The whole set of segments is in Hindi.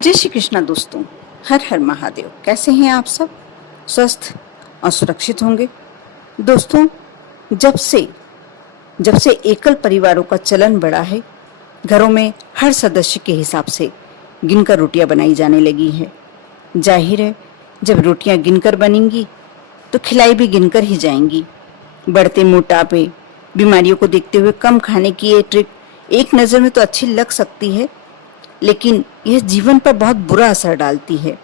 जय श्री कृष्णा दोस्तों। हर हर महादेव। कैसे हैं आप सब? स्वस्थ और सुरक्षित होंगे। दोस्तों, जब से एकल परिवारों का चलन बढ़ा है, घरों में हर सदस्य के हिसाब से गिनकर रोटियां बनाई जाने लगी है। जाहिर है, जब रोटियां गिनकर बनेंगी तो खिलाई भी गिनकर ही जाएंगी। बढ़ते मोटापे, बीमारियों को देखते हुए कम खाने की ये ट्रिक एक नज़र में तो अच्छी लग सकती है, लेकिन यह जीवन पर बहुत बुरा असर डालती है।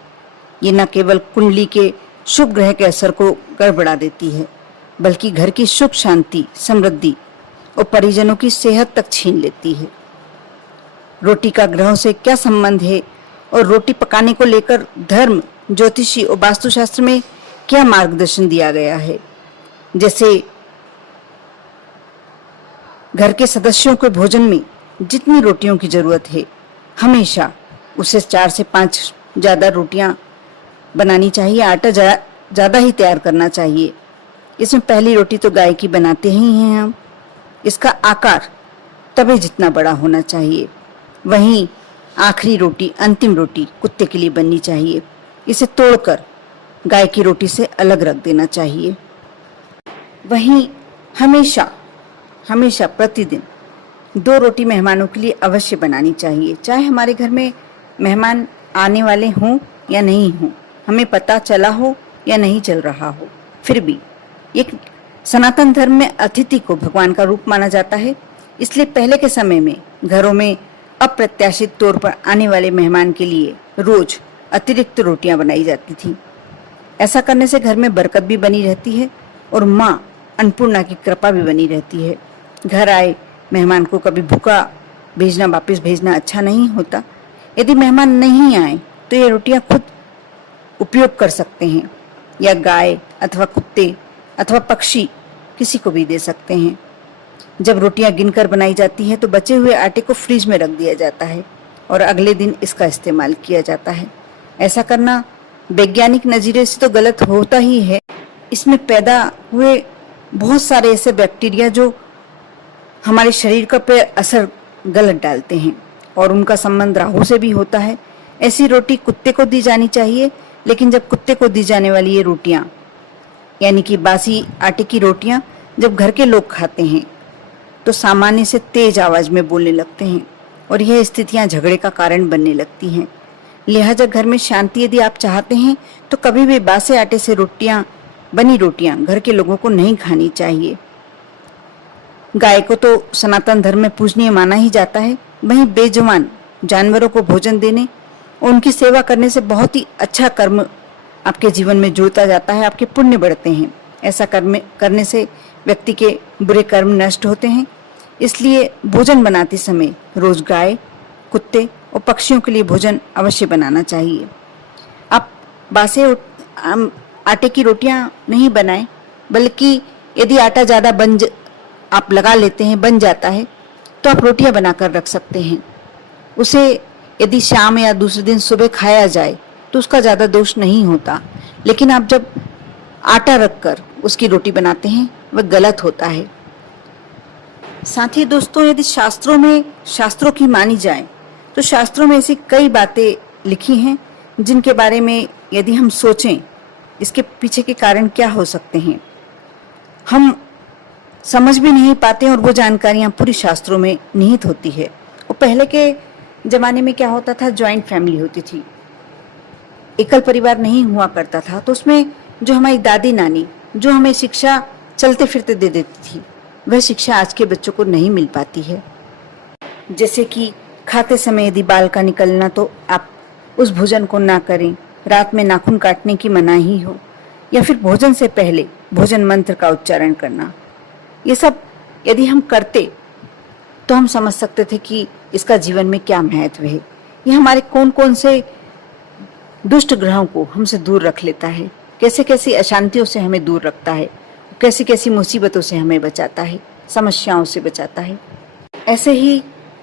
ये न केवल कुंडली के शुभ ग्रह के असर को गड़बड़ा देती है, बल्कि घर की सुख शांति, समृद्धि और परिजनों की सेहत तक छीन लेती है। रोटी का ग्रहों से क्या संबंध है और रोटी पकाने को लेकर धर्म, ज्योतिषी और वास्तुशास्त्र में क्या मार्गदर्शन दिया गया है? जैसे घर के सदस्यों के भोजन में जितनी रोटियों की जरूरत है, हमेशा उसे 4 से 5 ज़्यादा रोटियां बनानी चाहिए। आटा ज़्यादा ही तैयार करना चाहिए। इसमें पहली रोटी तो गाय की बनाते ही हैं हम। इसका आकार तवे जितना बड़ा होना चाहिए। वहीं आखिरी रोटी, अंतिम रोटी कुत्ते के लिए बननी चाहिए। इसे तोड़कर गाय की रोटी से अलग रख देना चाहिए। वहीं हमेशा प्रतिदिन 2 रोटी मेहमानों के लिए अवश्य बनानी चाहिए। चाहे हमारे घर में मेहमान आने वाले हों या नहीं हों, हमें पता चला हो या नहीं चल रहा हो, फिर भी एक सनातन धर्म में अतिथि को भगवान का रूप माना जाता है। इसलिए पहले के समय में घरों में अप्रत्याशित तौर पर आने वाले मेहमान के लिए रोज अतिरिक्त रोटियां बनाई जाती थी। ऐसा करने से घर में बरकत भी बनी रहती है और माँ अन्नपूर्णा की कृपा भी बनी रहती है। घर आए मेहमान को कभी भूखा भेजना, वापस भेजना अच्छा नहीं होता। यदि मेहमान नहीं आए तो ये रोटियां खुद उपयोग कर सकते हैं, या गाय अथवा कुत्ते अथवा पक्षी किसी को भी दे सकते हैं। जब रोटियां गिनकर बनाई जाती है तो बचे हुए आटे को फ्रिज में रख दिया जाता है और अगले दिन इसका इस्तेमाल किया जाता है। ऐसा करना वैज्ञानिक नज़रिए से तो गलत होता ही है। इसमें पैदा हुए बहुत सारे ऐसे बैक्टीरिया जो हमारे शरीर का पे असर गलत डालते हैं और उनका संबंध राहु से भी होता है। ऐसी रोटी कुत्ते को दी जानी चाहिए, लेकिन जब कुत्ते को दी जाने वाली ये रोटियां, यानी कि बासी आटे की रोटियां, जब घर के लोग खाते हैं तो सामान्य से तेज आवाज में बोलने लगते हैं और यह स्थितियां झगड़े का कारण बनने लगती हैं। लिहाजा घर में शांति यदि आप चाहते हैं तो कभी भी बासे आटे से बनी रोटियां घर के लोगों को नहीं खानी चाहिए। गाय को तो सनातन धर्म में पूजनीय माना ही जाता है। वहीं बेजुबान जानवरों को भोजन देने और उनकी सेवा करने से बहुत ही अच्छा कर्म आपके जीवन में जुड़ता जाता है, आपके पुण्य बढ़ते हैं। ऐसा करने से व्यक्ति के बुरे कर्म नष्ट होते हैं। इसलिए भोजन बनाते समय रोज गाय, कुत्ते और पक्षियों के लिए भोजन अवश्य बनाना चाहिए। आप बासे आटे की रोटियां नहीं बनाएं, बल्कि यदि आटा ज़्यादा आप लगा लेते हैं, बन जाता है, तो आप रोटियां बनाकर रख सकते हैं। उसे यदि शाम या दूसरे दिन सुबह खाया जाए तो उसका ज़्यादा दोष नहीं होता, लेकिन आप जब आटा रखकर उसकी रोटी बनाते हैं वह गलत होता है। साथ ही दोस्तों, यदि शास्त्रों की मानी जाए तो शास्त्रों में ऐसी कई बातें लिखी हैं जिनके बारे में यदि हम सोचें इसके पीछे के कारण क्या हो सकते हैं, हम समझ भी नहीं पाते और वो जानकारियां पूरी शास्त्रों में निहित होती है। और पहले के ज़माने में क्या होता था, जॉइंट फैमिली होती थी, एकल परिवार नहीं हुआ करता था। तो उसमें जो हमारी दादी नानी जो हमें शिक्षा चलते फिरते दे देती थी, वह शिक्षा आज के बच्चों को नहीं मिल पाती है। जैसे कि खाते समय यदि बाल का निकलना तो आप उस भोजन को ना करें, रात में नाखून काटने की मनाही हो, या फिर भोजन से पहले भोजन मंत्र का उच्चारण करना। ये सब यदि हम करते तो हम समझ सकते थे कि इसका जीवन में क्या महत्व है। ये हमारे कौन कौन से दुष्ट ग्रहों को हमसे दूर रख लेता है, कैसे कैसी अशांतियों से हमें दूर रखता है, कैसी कैसी मुसीबतों से हमें बचाता है, समस्याओं से बचाता है। ऐसे ही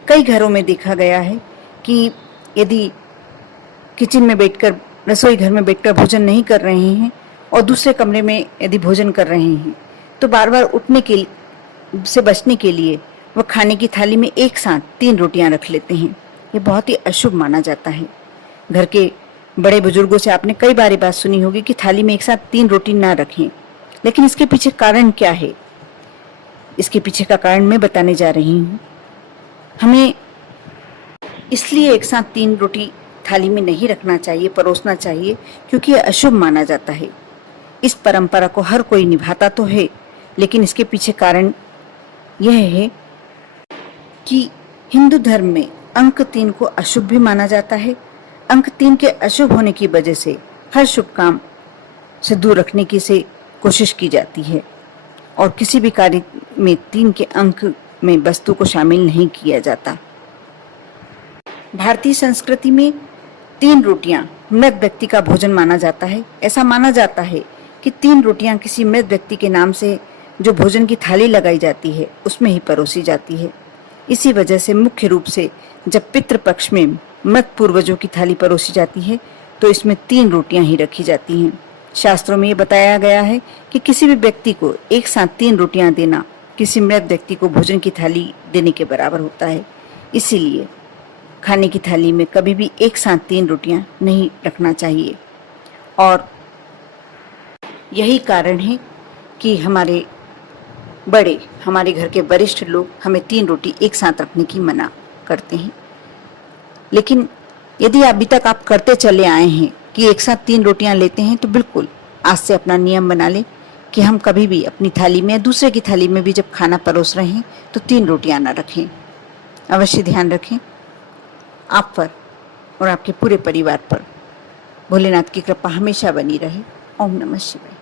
कई घरों में देखा गया है कि यदि किचन में बैठकर, रसोई घर में बैठकर भोजन नहीं कर रहे हैं और दूसरे कमरे में यदि भोजन कर रहे हैं तो बार बार उठने से बचने के लिए वह खाने की थाली में एक साथ 3 रोटियां रख लेते हैं। ये बहुत ही अशुभ माना जाता है। घर के बड़े बुजुर्गों से आपने कई बार ये बात सुनी होगी कि थाली में एक साथ 3 रोटी ना रखें, लेकिन इसके पीछे कारण क्या है? इसके पीछे का कारण मैं बताने जा रही हूँ। हमें इसलिए एक साथ 3 रोटी थाली में नहीं रखना चाहिए, परोसना चाहिए, क्योंकि यह अशुभ माना जाता है। इस परंपरा को हर कोई निभाता तो है, लेकिन इसके पीछे कारण यह है कि हिंदू धर्म में अंक 3 को अशुभ भी माना जाता है। अंक 3 के अशुभ होने की वजह से हर शुभ काम से दूर रखने की से कोशिश की जाती है और किसी भी कार्य में 3 के अंक में वस्तु को शामिल नहीं किया जाता। भारतीय संस्कृति में 3 रोटियां मृत व्यक्ति का भोजन माना जाता है। ऐसा माना जाता है कि 3 रोटियां किसी मृत व्यक्ति के नाम से जो भोजन की थाली लगाई जाती है उसमें ही परोसी जाती है। इसी वजह से मुख्य रूप से जब पितृपक्ष में मृत पूर्वजों की थाली परोसी जाती है तो इसमें 3 रोटियां ही रखी जाती हैं। शास्त्रों में ये बताया गया है कि किसी भी व्यक्ति को एक साथ 3 रोटियां देना किसी मृत व्यक्ति को भोजन की थाली देने के बराबर होता है। इसीलिए खाने की थाली में कभी भी एक साथ 3 रोटियां नहीं रखना चाहिए और यही कारण है कि हमारे घर के वरिष्ठ लोग हमें 3 रोटी एक साथ रखने की मना करते हैं। लेकिन यदि अभी तक आप करते चले आए हैं कि एक साथ 3 रोटियां लेते हैं तो बिल्कुल आज से अपना नियम बना लें कि हम कभी भी अपनी थाली में या दूसरे की थाली में भी जब खाना परोस रहे हैं तो 3 रोटियां ना रखें। अवश्य ध्यान रखें। आप पर और आपके पूरे परिवार पर भोलेनाथ की कृपा हमेशा बनी रहे। ओम नमः शिवाय।